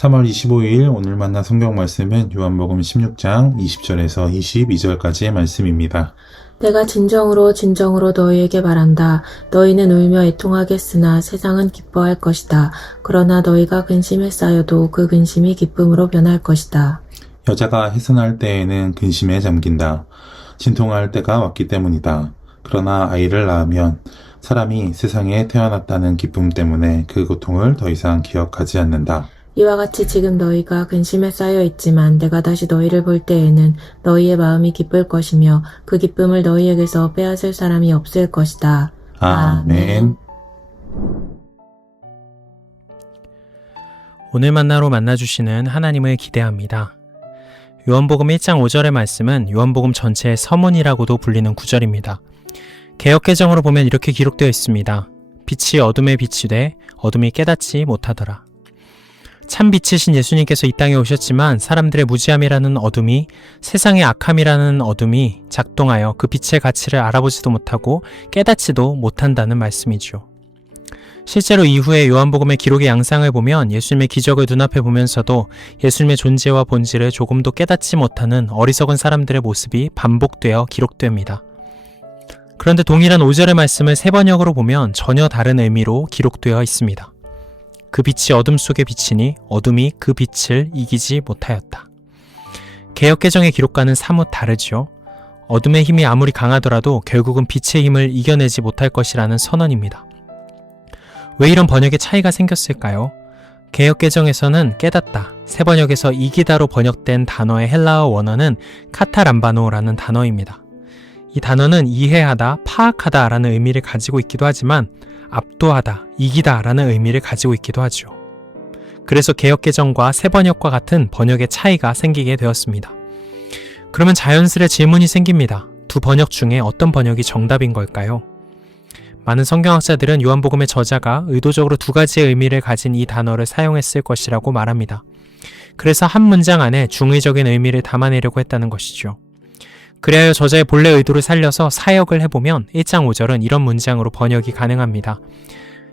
3월 25일 오늘 만난 성경 말씀은 요한복음 16장 20절에서 22절까지의 말씀입니다. 내가 진정으로 진정으로 너희에게 말한다. 너희는 울며 애통하겠으나 세상은 기뻐할 것이다. 그러나 너희가 근심에 쌓여도 그 근심이 기쁨으로 변할 것이다. 여자가 해산할 때에는 근심에 잠긴다. 진통할 때가 왔기 때문이다. 그러나 아이를 낳으면 사람이 세상에 태어났다는 기쁨 때문에 그 고통을 더 이상 기억하지 않는다. 이와 같이 지금 너희가 근심에 쌓여 있지만 내가 다시 너희를 볼 때에는 너희의 마음이 기쁠 것이며 그 기쁨을 너희에게서 빼앗을 사람이 없을 것이다. 아멘. 오늘 만나로 만나주시는 하나님을 기대합니다. 요한복음 1장 5절의 말씀은 요한복음 전체의 서문이라고도 불리는 구절입니다. 개역개정으로 보면 이렇게 기록되어 있습니다. 빛이 어둠에 비치되 어둠이 깨닫지 못하더라. 참 빛이신 예수님께서 이 땅에 오셨지만 사람들의 무지함이라는 어둠이, 세상의 악함이라는 어둠이 작동하여 그 빛의 가치를 알아보지도 못하고 깨닫지도 못한다는 말씀이죠. 실제로 이후에 요한복음의 기록의 양상을 보면 예수님의 기적을 눈앞에 보면서도 예수님의 존재와 본질을 조금도 깨닫지 못하는 어리석은 사람들의 모습이 반복되어 기록됩니다. 그런데 동일한 5절의 말씀을 세 번역으로 보면 전혀 다른 의미로 기록되어 있습니다. 그 빛이 어둠 속에 비치니 어둠이 그 빛을 이기지 못하였다. 개역개정의 기록과는 사뭇 다르죠. 어둠의 힘이 아무리 강하더라도 결국은 빛의 힘을 이겨내지 못할 것이라는 선언입니다. 왜 이런 번역의 차이가 생겼을까요? 개역개정에서는 깨닫다, 새 번역에서 이기다로 번역된 단어의 헬라어 원어는 카타람바노라는 단어입니다. 이 단어는 이해하다, 파악하다 라는 의미를 가지고 있기도 하지만 압도하다, 이기다 라는 의미를 가지고 있기도 하죠. 그래서 개역개정과 새 번역과 같은 번역의 차이가 생기게 되었습니다. 그러면 자연스레 질문이 생깁니다. 두 번역 중에 어떤 번역이 정답인 걸까요? 많은 성경학자들은 요한복음의 저자가 의도적으로 두 가지의 의미를 가진 이 단어를 사용했을 것이라고 말합니다. 그래서 한 문장 안에 중의적인 의미를 담아내려고 했다는 것이죠. 그리하여 저자의 본래 의도를 살려서 사역을 해보면 1장 5절은 이런 문장으로 번역이 가능합니다.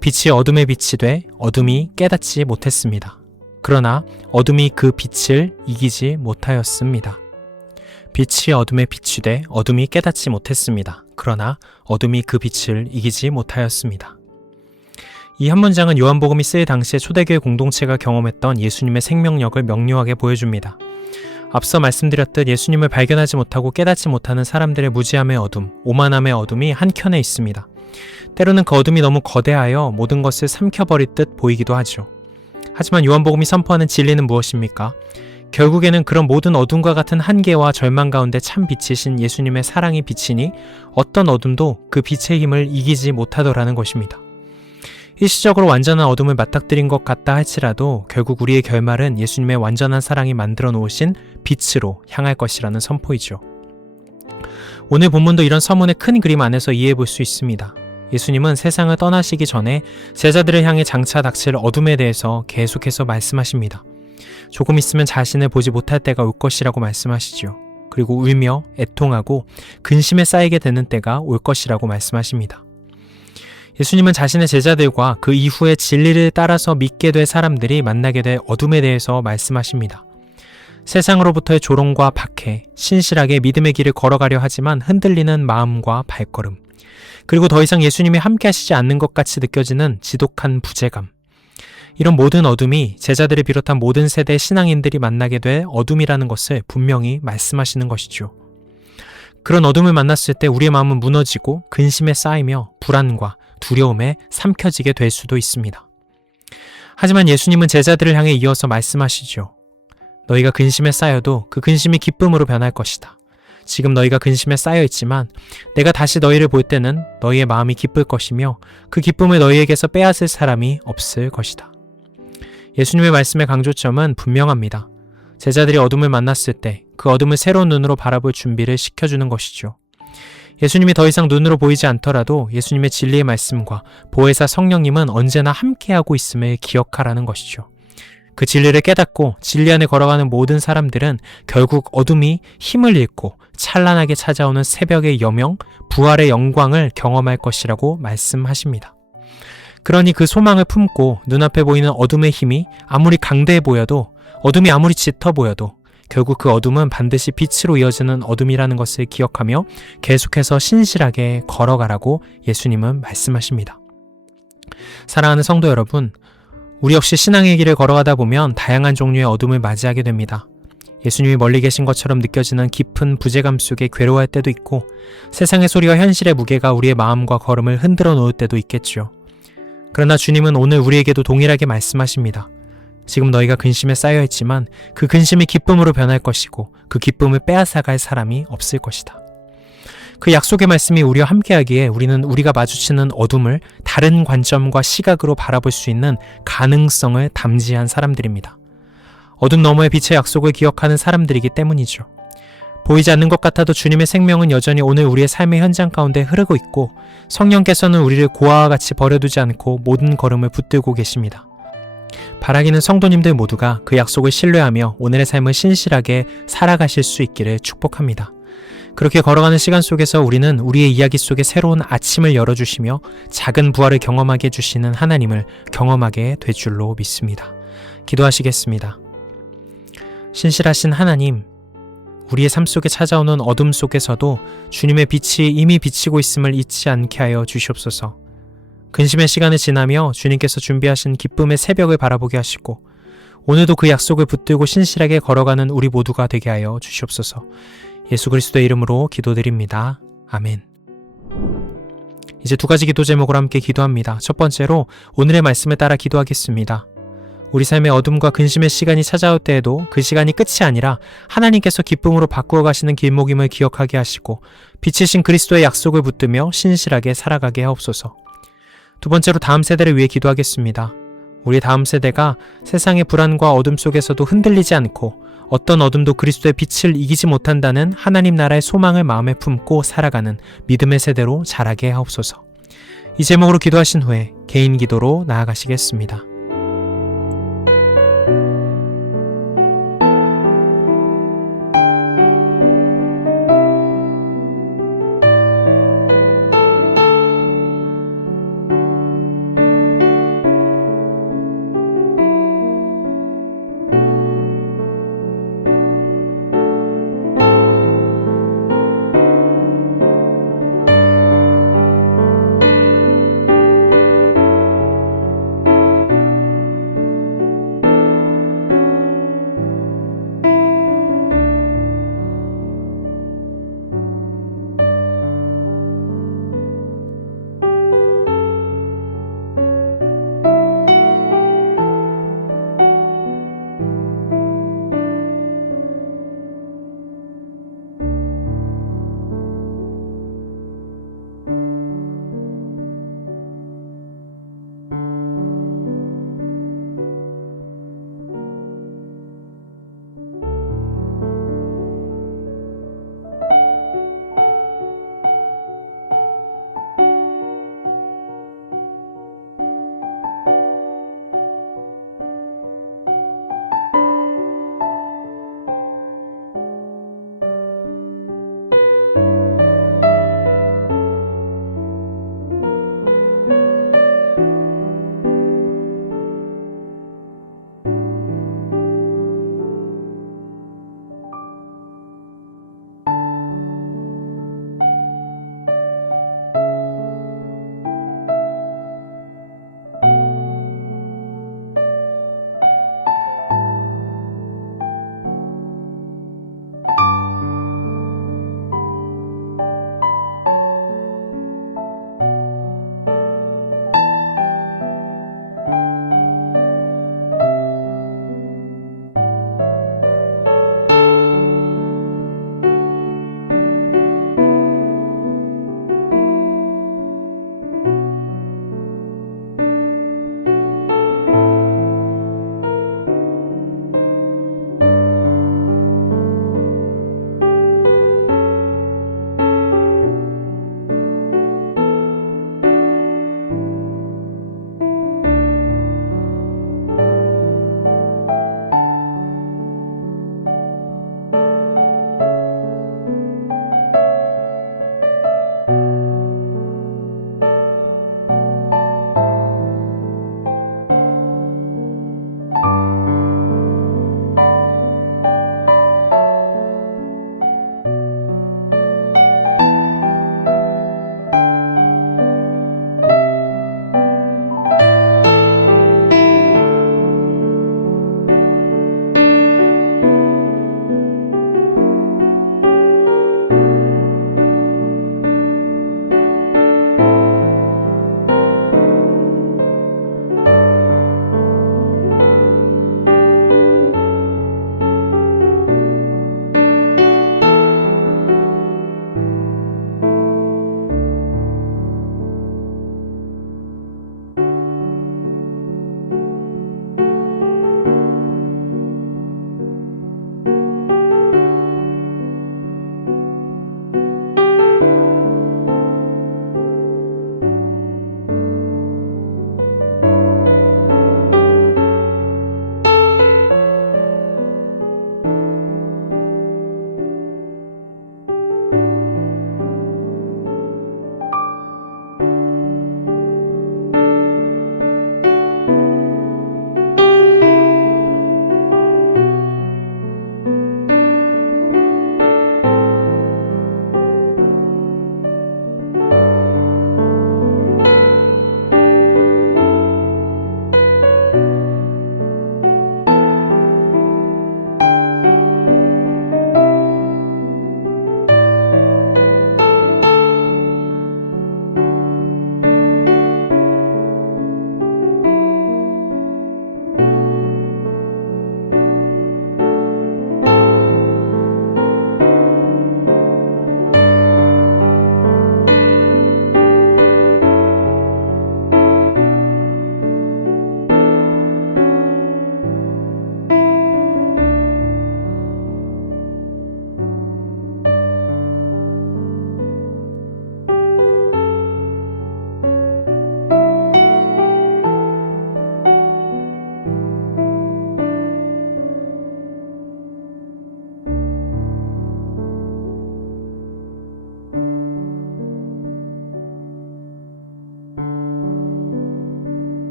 빛이 어둠에 비치되 어둠이 깨닫지 못했습니다. 그러나 어둠이 그 빛을 이기지 못하였습니다. 빛이 어둠에 비치되 어둠이 깨닫지 못했습니다. 그러나 어둠이 그 빛을 이기지 못하였습니다. 이 한 문장은 요한복음이 쓰일 당시에 초대교회 공동체가 경험했던 예수님의 생명력을 명료하게 보여줍니다. 앞서 말씀드렸듯 예수님을 발견하지 못하고 깨닫지 못하는 사람들의 무지함의 어둠, 오만함의 어둠이 한켠에 있습니다. 때로는 그 어둠이 너무 거대하여 모든 것을 삼켜버릴 듯 보이기도 하죠. 하지만 요한복음이 선포하는 진리는 무엇입니까? 결국에는 그런 모든 어둠과 같은 한계와 절망 가운데 참 빛이신 예수님의 사랑이 비치니 어떤 어둠도 그 빛의 힘을 이기지 못하더라는 것입니다. 일시적으로 완전한 어둠을 맞닥뜨린 것 같다 할지라도 결국 우리의 결말은 예수님의 완전한 사랑이 만들어 놓으신 빛으로 향할 것이라는 선포이죠. 오늘 본문도 이런 서문의 큰 그림 안에서 이해해 볼 수 있습니다. 예수님은 세상을 떠나시기 전에 제자들을 향해 장차 닥칠 어둠에 대해서 계속해서 말씀하십니다. 조금 있으면 자신을 보지 못할 때가 올 것이라고 말씀하시죠. 그리고 울며 애통하고 근심에 쌓이게 되는 때가 올 것이라고 말씀하십니다. 예수님은 자신의 제자들과 그 이후에 진리를 따라서 믿게 될 사람들이 만나게 될 어둠에 대해서 말씀하십니다. 세상으로부터의 조롱과 박해, 신실하게 믿음의 길을 걸어가려 하지만 흔들리는 마음과 발걸음, 그리고 더 이상 예수님이 함께 하시지 않는 것 같이 느껴지는 지독한 부재감, 이런 모든 어둠이 제자들을 비롯한 모든 세대의 신앙인들이 만나게 될 어둠이라는 것을 분명히 말씀하시는 것이죠. 그런 어둠을 만났을 때 우리의 마음은 무너지고 근심에 쌓이며 불안과 두려움에 삼켜지게 될 수도 있습니다. 하지만 예수님은 제자들을 향해 이어서 말씀하시죠. 너희가 근심에 쌓여도 그 근심이 기쁨으로 변할 것이다. 지금 너희가 근심에 쌓여 있지만 내가 다시 너희를 볼 때는 너희의 마음이 기쁠 것이며 그 기쁨을 너희에게서 빼앗을 사람이 없을 것이다. 예수님의 말씀의 강조점은 분명합니다. 제자들이 어둠을 만났을 때 그 어둠을 새로운 눈으로 바라볼 준비를 시켜주는 것이죠. 예수님이 더 이상 눈으로 보이지 않더라도 예수님의 진리의 말씀과 보혜사 성령님은 언제나 함께하고 있음을 기억하라는 것이죠. 그 진리를 깨닫고 진리 안에 걸어가는 모든 사람들은 결국 어둠이 힘을 잃고 찬란하게 찾아오는 새벽의 여명, 부활의 영광을 경험할 것이라고 말씀하십니다. 그러니 그 소망을 품고 눈앞에 보이는 어둠의 힘이 아무리 강대해 보여도, 어둠이 아무리 짙어 보여도 결국 그 어둠은 반드시 빛으로 이어지는 어둠이라는 것을 기억하며 계속해서 신실하게 걸어가라고 예수님은 말씀하십니다. 사랑하는 성도 여러분, 우리 역시 신앙의 길을 걸어가다 보면 다양한 종류의 어둠을 맞이하게 됩니다. 예수님이 멀리 계신 것처럼 느껴지는 깊은 부재감 속에 괴로워할 때도 있고, 세상의 소리와 현실의 무게가 우리의 마음과 걸음을 흔들어 놓을 때도 있겠죠. 그러나 주님은 오늘 우리에게도 동일하게 말씀하십니다. 지금 너희가 근심에 쌓여 있지만 그 근심이 기쁨으로 변할 것이고 그 기쁨을 빼앗아갈 사람이 없을 것이다. 그 약속의 말씀이 우리와 함께하기에 우리는 우리가 마주치는 어둠을 다른 관점과 시각으로 바라볼 수 있는 가능성을 담지한 사람들입니다. 어둠 너머의 빛의 약속을 기억하는 사람들이기 때문이죠. 보이지 않는 것 같아도 주님의 생명은 여전히 오늘 우리의 삶의 현장 가운데 흐르고 있고, 성령께서는 우리를 고아와 같이 버려두지 않고 모든 걸음을 붙들고 계십니다. 바라기는 성도님들 모두가 그 약속을 신뢰하며 오늘의 삶을 신실하게 살아가실 수 있기를 축복합니다. 그렇게 걸어가는 시간 속에서 우리는 우리의 이야기 속에 새로운 아침을 열어주시며 작은 부활을 경험하게 해주시는 하나님을 경험하게 될 줄로 믿습니다. 기도하시겠습니다. 신실하신 하나님, 우리의 삶 속에 찾아오는 어둠 속에서도 주님의 빛이 이미 비치고 있음을 잊지 않게 하여 주시옵소서. 근심의 시간을 지나며 주님께서 준비하신 기쁨의 새벽을 바라보게 하시고, 오늘도 그 약속을 붙들고 신실하게 걸어가는 우리 모두가 되게 하여 주시옵소서. 예수 그리스도의 이름으로 기도드립니다. 아멘. 이제 두 가지 기도 제목으로 함께 기도합니다. 첫 번째로 오늘의 말씀을 따라 기도하겠습니다. 우리 삶의 어둠과 근심의 시간이 찾아올 때에도 그 시간이 끝이 아니라 하나님께서 기쁨으로 바꾸어 가시는 길목임을 기억하게 하시고 빛이신 그리스도의 약속을 붙들며 신실하게 살아가게 하옵소서. 두 번째로 다음 세대를 위해 기도하겠습니다. 우리 다음 세대가 세상의 불안과 어둠 속에서도 흔들리지 않고 어떤 어둠도 그리스도의 빛을 이기지 못한다는 하나님 나라의 소망을 마음에 품고 살아가는 믿음의 세대로 자라게 하옵소서. 이 제목으로 기도하신 후에 개인 기도로 나아가시겠습니다.